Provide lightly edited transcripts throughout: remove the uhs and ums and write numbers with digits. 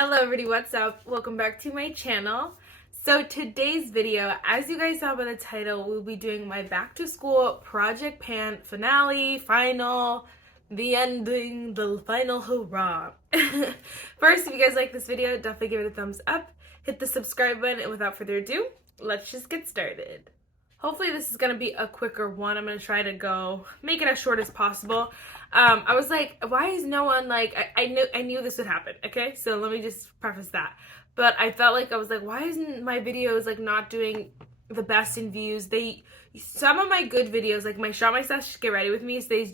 Hello everybody, what's up? Welcome back to my channel. So today's video, as you guys saw by the title, we'll be doing my back to school project pan finale, final, the ending, the final hurrah. First, if you guys like this video, definitely give it a thumbs up, hit the subscribe button, and without further ado, let's just get started. Hopefully this is going to be a quicker one. I'm going to try to make it as short as possible. I was like, why is no one like, I knew this would happen, okay? So let me just preface that. But I felt like, I was like, why isn't my videos like not doing the best in views? Some of my good videos, like my Shop My Stash, Get Ready With Me, so they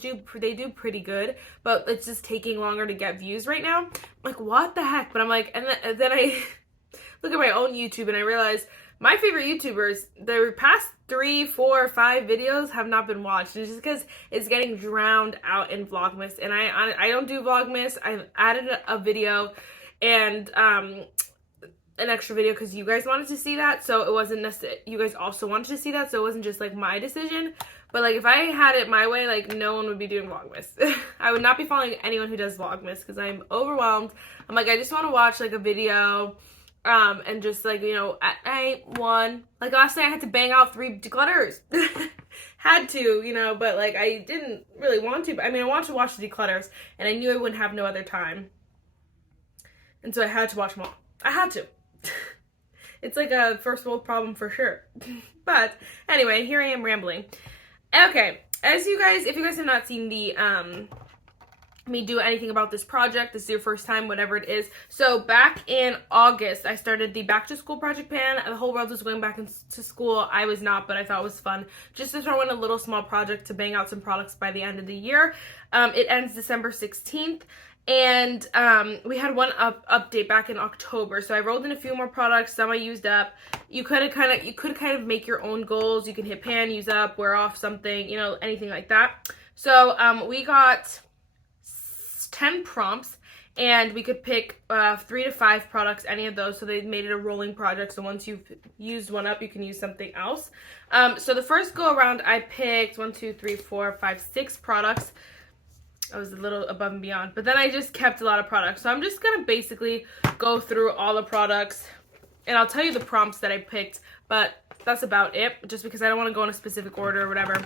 do pretty good, but it's just taking longer to get views right now. I'm like, what the heck? But I'm like, and then I look at my own YouTube and I realized my favorite YouTubers, their past 3, 4, 5 videos have not been watched. It's just because it's getting drowned out in Vlogmas. And I don't do Vlogmas. I've added a video and an extra video because you guys wanted to see that. So it wasn't necessarily, you guys also wanted to see that. So it wasn't just like my decision. But like if I had it my way, like no one would be doing Vlogmas. I would not be following anyone who does Vlogmas because I'm overwhelmed. I'm like, I just want to watch like a video. And just like, you know, at night, like last night I had to bang out 3 declutters. Had to, you know, but like I didn't really want to. I mean, I wanted to watch the declutters and I knew I wouldn't have no other time. And so I had to watch them all. I had to. It's like a first world problem for sure. But anyway, here I am rambling. Okay, if you guys have not seen the, me do anything about this project, this is your first time, whatever it is. So back in August, I started the back to school project pan. The whole world was going back to school. I was not, but I thought it was fun just to throw in a little small project to bang out some products by the end of the year. It ends December 16th. And we had one update back in October, so I rolled in a few more products. Some I used up. You could kind of make your own goals. You can hit pan, use up, wear off something, you know, anything like that. So we got 10 prompts and we could pick 3 to 5 products, any of those, so they made it a rolling project. So once you've used one up, you can use something else. So the first go around I picked 1, 2, 3, 4, 5, 6 products. I was a little above and beyond, but then I just kept a lot of products. So I'm just gonna basically go through all the products and I'll tell you the prompts that I picked, but that's about it, just because I don't want to go in a specific order or whatever.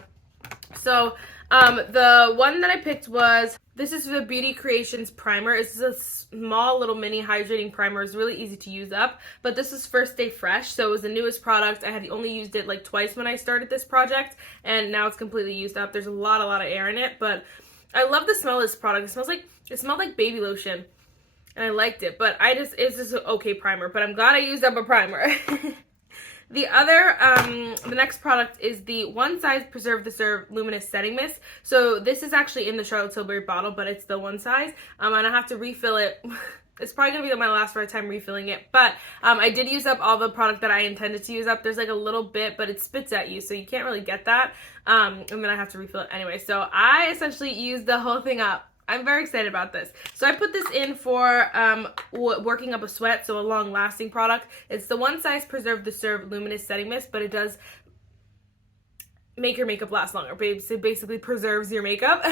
So the one that I picked was, this is the Beauty Creations primer. It's a small little mini hydrating primer. It's really easy to use up, but this is First Day Fresh, so it was the newest product. I had only used it like twice when I started this project, and now it's completely used up. There's a lot of air in it, but I love the smell of this product. It smelled like baby lotion, and I liked it, but it's just an okay primer, but I'm glad I used up a primer. The next product is the One Size Preserve the Serve Luminous Setting Mist. So this is actually in the Charlotte Tilbury bottle, but it's the one size. And I have to refill it. It's probably going to be my last time refilling it. But I did use up all the product that I intended to use up. There's like a little bit, but it spits at you, so you can't really get that. And then I have to refill it anyway. So I essentially used the whole thing up. I'm very excited about this. So I put this in for working up a sweat, so a long-lasting product. It's the One Size Preserve the Serve Luminous Setting Mist, but it does make your makeup last longer. It basically preserves your makeup,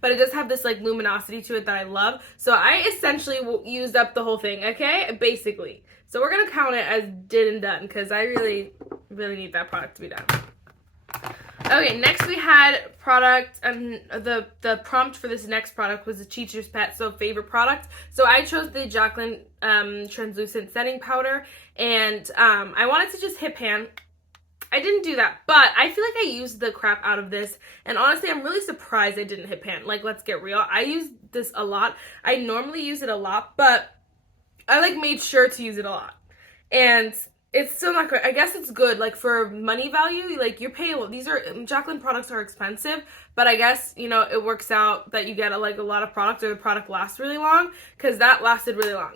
but it does have this like luminosity to it that I love. So I essentially used up the whole thing, okay? Basically. So we're gonna count it as did and done because I really, really need that product to be done. Okay, next we had product, and the prompt for this next product was the Teacher's Pet, so favorite product. So I chose the Jaclyn translucent setting powder, and I wanted to just hit pan. I didn't do that, but I feel like I used the crap out of this, and honestly, I'm really surprised I didn't hit pan. Like, let's get real. I use this a lot. I normally use it a lot, but I like made sure to use it a lot, and it's still not good. I guess it's good, like, for money value. Like, you're paying, Jaclyn products are expensive, but I guess, you know, it works out that you get, a lot of products, or the product lasts really long, because that lasted really long.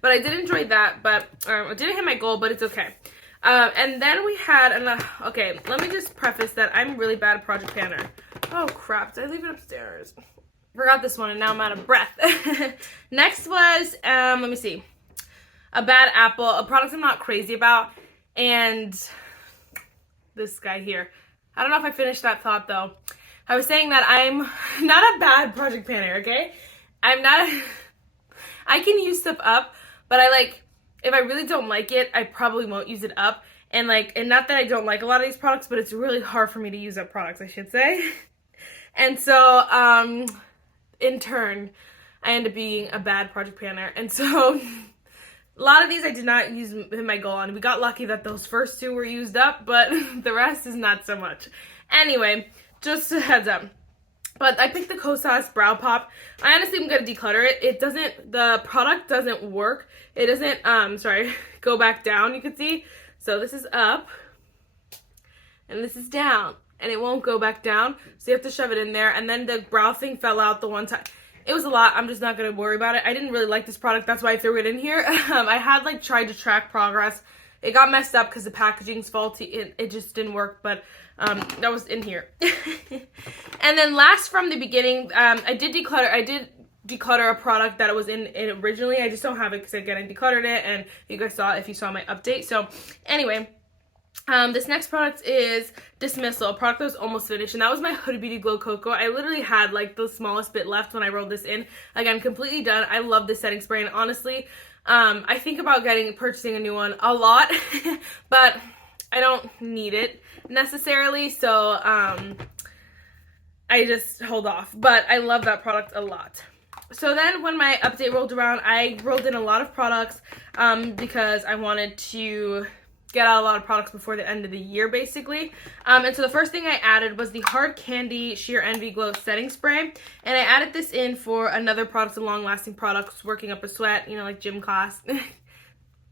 But I did enjoy that, but I didn't hit my goal, but it's okay. And then we had, okay, let me just preface that I'm really bad at project panner. Oh, crap. Did I leave it upstairs? Forgot this one, and now I'm out of breath. Next was, let me see. A Bad Apple, a product I'm not crazy about, and this guy here. I don't know if I finished that thought, though. I was saying that I'm not a bad project planner, okay? I can use stuff up, but if I really don't like it, I probably won't use it up. And not that I don't like a lot of these products, but it's really hard for me to use up products, I should say. And so, in turn, I end up being a bad project planner. And so, a lot of these I did not use in my goal on. We got lucky that those first 2 were used up, but the rest is not so much. Anyway, just a heads up. But I picked the Kosas Brow Pop. I honestly am going to declutter it. The product doesn't work. It doesn't, go back down, you can see. So this is up, and this is down, and it won't go back down, so you have to shove it in there. And then the brow thing fell out the one time. It was a lot. I'm just not going to worry about it. I didn't really like this product. That's why I threw it in here. I had tried to track progress. It got messed up because the packaging's faulty. It just didn't work, but that was in here. And then last from the beginning, I did declutter a product that it was in originally. I just don't have it because, again, I decluttered it, and you guys saw it if you saw my update. So anyway, this next product is Dismissal, a product that was almost finished, and that was my Huda Beauty Glow Cocoa. I literally had the smallest bit left when I rolled this in. Again, completely done. I love this setting spray, and honestly, I think about purchasing a new one a lot, but I don't need it necessarily, so I just hold off. But I love that product a lot. So then when my update rolled around, I rolled in a lot of products because I wanted to get out a lot of products before the end of the year, basically. And so the first thing I added was the Hard Candy Sheer Envy Glow Setting Spray. And I added this in for another product, a long-lasting products, working up a sweat, like gym class.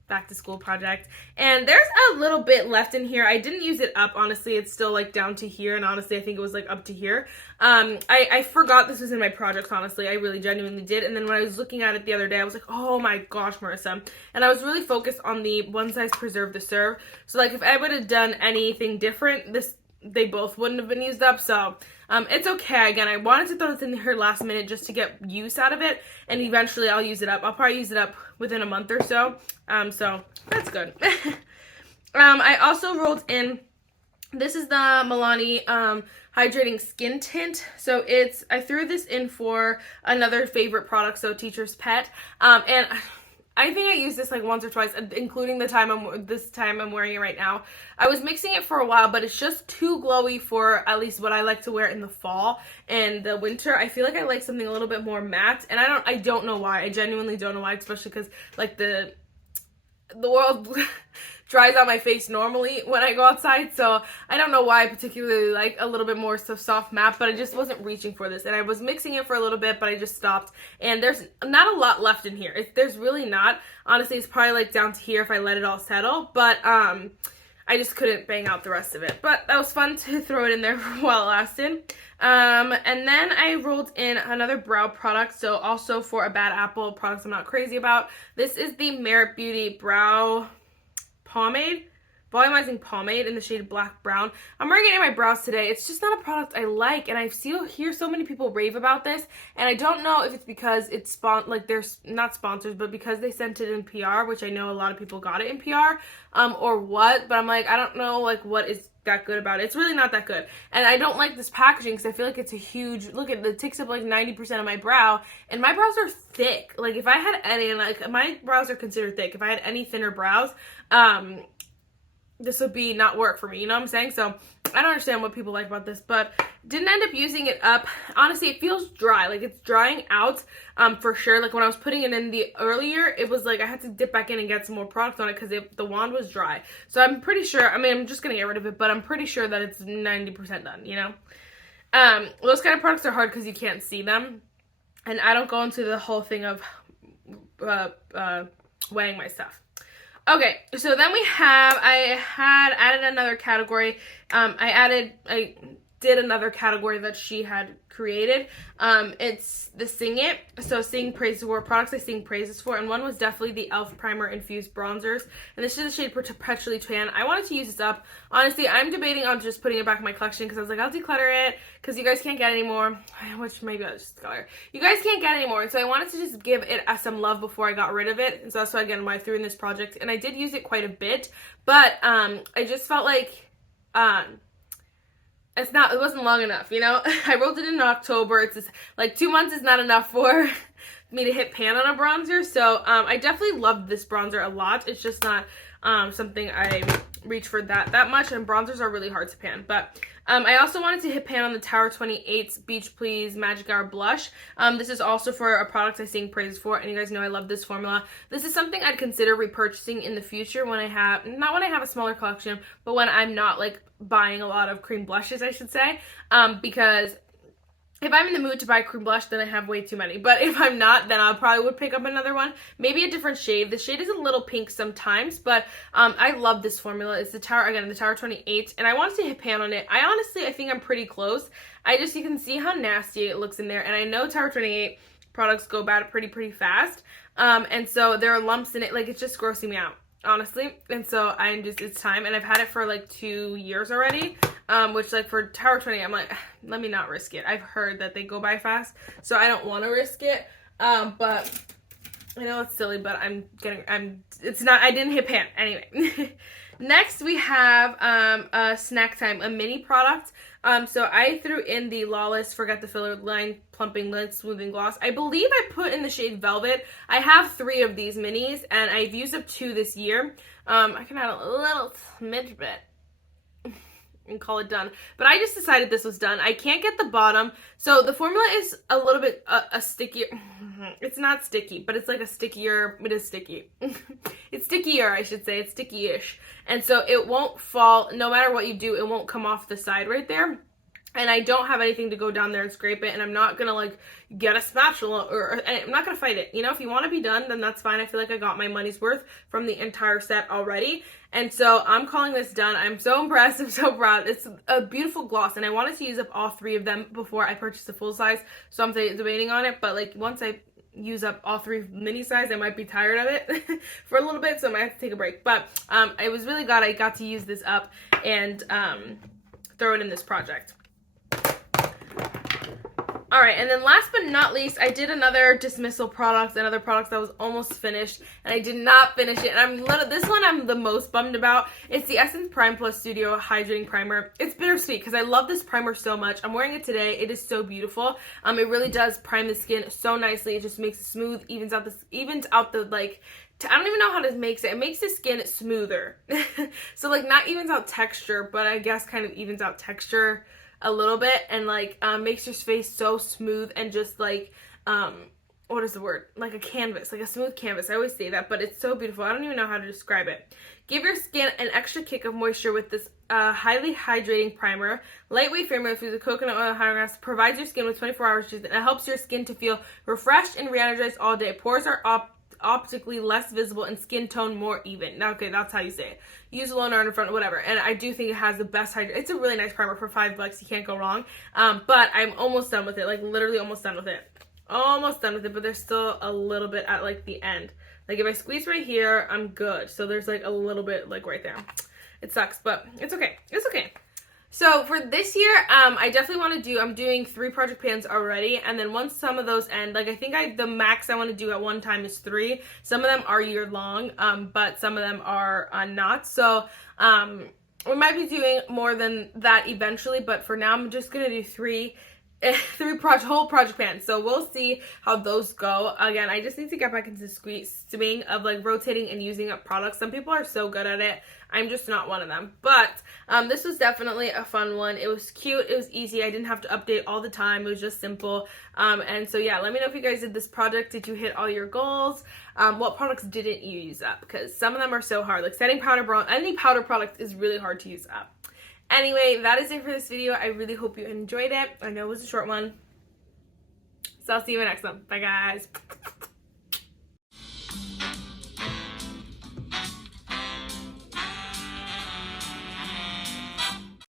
Back to school project. And there's a little bit left in here. I didn't use it up, honestly. It's still down to here, and honestly I think it was up to here. I forgot this was in my projects, honestly. I really genuinely did. And then when I was looking at it the other day, I was like, oh my gosh, Marissa. And I was really focused on the One Size Preserve to Serve. So if I would have done anything different, they both wouldn't have been used up. So it's okay. Again, I wanted to throw this in here last minute just to get use out of it, and eventually I'll use it up. I'll probably use it up within a month or so. So that's good. I also rolled in, this is the Milani Hydrating Skin Tint. So I threw this in for another favorite product, so Teacher's Pet. And I think I used this once or twice, including this time I'm wearing it right now. I was mixing it for a while, but it's just too glowy for at least what I like to wear in the fall and the winter. I feel like I like something a little bit more matte, and I don't know why. I genuinely don't know why, especially because the world dries on my face normally when I go outside, so I don't know why I particularly like a little bit more soft matte, but I just wasn't reaching for this, and I was mixing it for a little bit, but I just stopped, and there's not a lot left in here. There's really not. Honestly, it's probably down to here if I let it all settle, but I just couldn't bang out the rest of it, but that was fun to throw it in there while it lasted. And then I rolled in another brow product, so also for a Bad Apple, products I'm not crazy about. This is the Merit Beauty Brow Pomade, volumizing pomade in the shade Black Brown. I'm wearing it in my brows today. It's just not a product I like, and I hear so many people rave about this, and I don't know if it's because it's they're not sponsors, but because they sent it in PR, which I know a lot of people got it in PR, or what, but I'm I don't know what is that good about it. It's really not that good, and I don't like this packaging because I feel like it's a huge, look at it takes up 90% of my brow, and my brows are thick. If I had any, and my brows are considered thick, if I had any thinner brows, this would be not work for me, you know what I'm saying? So I don't understand what people like about this, but didn't end up using it up. Honestly, it feels dry, it's drying out for sure. When I was putting it in the earlier, it was I had to dip back in and get some more product on it because the wand was dry. So I'm pretty sure, I'm just gonna get rid of it, but I'm pretty sure that it's 90% done, you know? Those kind of products are hard because you can't see them, and I don't go into the whole thing of weighing my stuff. Okay, so then I had added another category. I did another category that she had created. It's the Sing It. So sing praises for products I sing praises for, and one was definitely the e.l.f. Primer Infused Bronzers, and this is the shade Perpetually Tan. I wanted to use this up. Honestly, I'm debating on just putting it back in my collection because I was I'll declutter it because you guys can't get it anymore, which maybe I'll just color. You guys can't get it anymore, and so I wanted to just give it some love before I got rid of it, and so that's why, again, why I threw in this project, and I did use it quite a bit, but I just felt it wasn't long enough, you know? I rolled it in October. It's just, 2 months is not enough for me to hit pan on a bronzer. So I definitely love this bronzer a lot. It's just not something I reach for that much, and bronzers are really hard to pan. But I also wanted to hit pan on the Tower 28's Beach Please Magic Hour Blush. This is also for a product I sing praises for, and you guys know I love this formula. This is something I'd consider repurchasing in the future when I have, not when I have a smaller collection, but when I'm not like buying a lot of cream blushes, I should say, because if I'm in the mood to buy cream blush, then I have way too many. But if I'm not, then I probably would pick up another one. Maybe a different shade. The shade is a little pink sometimes, but I love this formula. It's the Tower 28, and I wanted to hit pan on it. I think I'm pretty close. You can see how nasty it looks in there, and I know Tower 28 products go bad pretty fast. And so there are lumps in it. Like, it's just grossing me out, honestly. And so it's time, and I've had it for like 2 years already, which, like, for Tower 20, I'm like, let me not risk it. I've heard that they go by fast, so I don't want to risk it. But I know it's silly, but I didn't hit pan anyway. Next we have a Snack Time, a mini product. So I threw in the Lawless Forget the Filler Line Plumping Lid Smoothing Gloss. I believe I put in the shade Velvet. I have 3 of these minis, and I've used up 2 this year. I can add a little smidge bit and call it done. But I just decided this was done. I can't get the bottom. So the formula is a little bit a stickier. It's not sticky, but it's like a stickier. It is sticky. It's stickier, I should say. It's sticky-ish. And so it won't fall. No matter what you do, it won't come off the side right there. And I don't have anything to go down there and scrape it, and I'm not gonna like get a spatula, or I'm not gonna fight it. You know, if you want to be done, then that's fine. I feel like I got my money's worth from the entire set already, and so I'm calling this done. I'm so impressed. I'm so proud. It's a beautiful gloss, and I wanted to use up all 3 of them before I purchased the full size, so I'm debating on it. But like, once I use up all 3 mini size, I might be tired of it for a little bit, so I might have to take a break. But I was really glad I got to use this up and throw it in this project. Alright, and then last but not least, I did another dismissal product, another product that was almost finished, and I did not finish it, and this one I'm the most bummed about. It's the Essence Prime Plus Studio Hydrating Primer. It's bittersweet, because I love this primer so much. I'm wearing it today. It is so beautiful. It really does prime the skin so nicely. It just makes it smooth, evens out the, like, I don't even know how to make it. It makes the skin smoother. So, like, not evens out texture, but I guess kind of evens out texture a little bit, and like makes your face so smooth and just like what is the word, like a canvas, like a smooth canvas. I always say that, but it's so beautiful. I don't even know how to describe it. Give your skin an extra kick of moisture with this highly hydrating primer. Lightweight formula through the coconut oil hydrogen provides your skin with 24 hours and it helps your skin to feel refreshed and re-energized all day. Pores are optically less visible and skin tone more even. Now, okay, that's how you say it. Use alone or in front, whatever. And I do think it has the best hydration. It's a really nice primer for $5. You can't go wrong. But I'm almost done with it. Like, literally almost done with it. Almost done with it, but there's still a little bit at like the end. Like, if I squeeze right here, I'm good. So there's like a little bit like right there. It sucks, but it's okay. It's okay. So for this year, I definitely want to I'm doing 3 project pans already, and then once some of those end, like, I think the max I want to do at one time is 3. Some of them are year long, but some of them are not. So we might be doing more than that eventually, but for now I'm just gonna do 3 whole project pans. So we'll see how those go. Again, I just need to get back into the swing of like rotating and using up products. Some people are so good at it. I'm just not one of them. But this was definitely a fun one. It was cute. It was easy. I didn't have to update all the time. It was just simple. And so yeah, let me know if you guys did this project. Did you hit all your goals? What products didn't you use up? Because some of them are so hard. Like setting powder bronze, any powder product is really hard to use up. Anyway, that is it for this video. I really hope you enjoyed it. I know it was a short one. So I'll see you in the next one. Bye, guys.